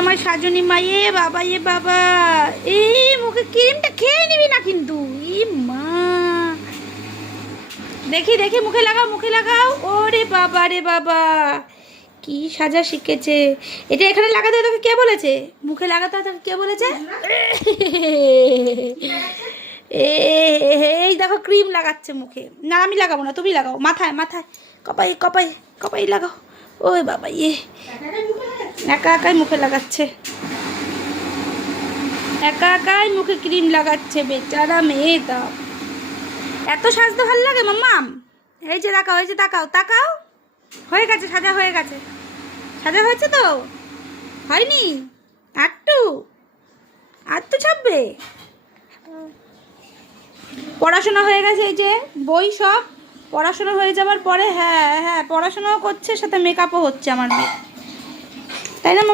আমার সাজনী মা, এ বাবা এ বাবা, এই মুখে ক্রিমটা খেয়ে নিবি না কিন্তু। ই মা, দেখি দেখি, মুখে লাগাও মুখে লাগাও। ওরে বাবা রে বাবা, কি সাজা শিখেছে এটা। এখানে লাগাতে তোকে কে বলেছে? মুখে লাগাতে তোকে কে বলেছে? এই দেখো ক্রিম লাগাচ্ছে মুখে। না আমি লাগাবো না, তুমি লাগাও মাথায় মাথায়, কপাই কপাই কপাই লাগাও। ওই বাবা, ইয়ে একা একাই মুখে লাগাচ্ছে, একা একাই মুখে ক্রিম লাগাচ্ছে বেচারা মেয়েটা। এত সাজতে ভালো লাগে মাম্মাম? এই যে তাকাও, এই যে তাকাও তাকাও, হয়ে গেছে সাজা, হয়ে গেছে সাজা, হয়েছে তো? হয়নি? আটটু আটটু ছাপবে। পড়াশোনা হয়ে গেছে, এই যে বই সব পড়াশোনা হয়ে যাবার পরে, হ্যাঁ হ্যাঁ পড়াশোনাও করছে, সাথে মেকআপও হচ্ছে আমার মেয়ে, তাই না?